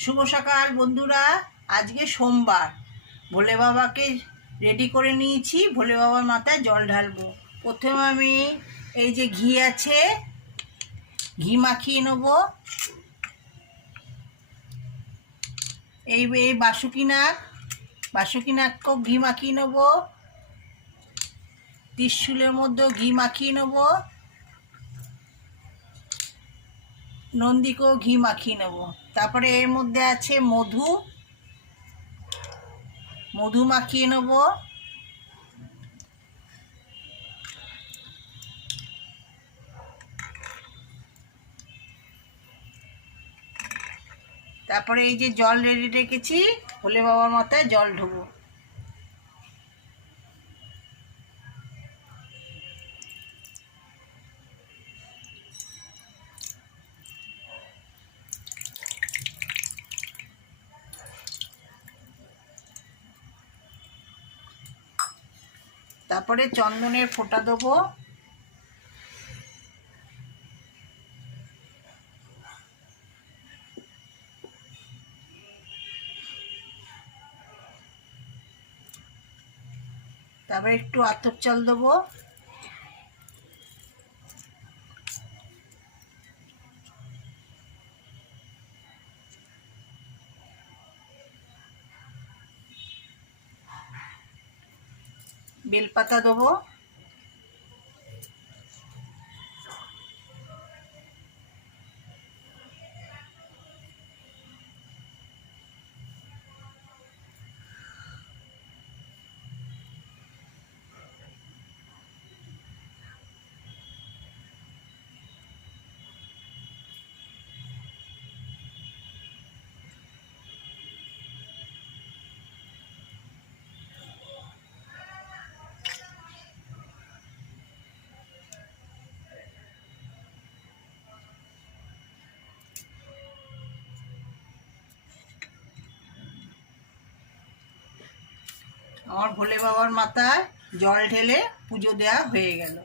শুভ সকাল বন্ধুরা। আজকে সোমবার, ভোলে বাবাকে রেডি করে নিয়েছি। ভোলে বাবার মাথায় জল ঢালবো। প্রথমে আমি এই যে ঘি আছে, ঘি মাখিয়ে নেব। এই বাসুকি নাককেও ঘি মাখিয়ে নেব। ত্রিশূলের মধ্যেও ঘি মাখিয়ে নেব। নন্দীকেও ঘি মাখিয়ে নেব। তারপরে এর মধ্যে আছে মধু মাখিয়ে নেব। তারপরে এই যে জল রেডি রেখেছি, ভোলে বাবার মাথায় জল ঢোবো। তারপরে চন্দনের ফোঁটা দেবো। তারপরে একটু আতপ চাল দেবো। বেলপাতা দেবো। আমার ভোলে বাবার মাথায় জল ঢেলে পুজো দেওয়া হয়ে গেল।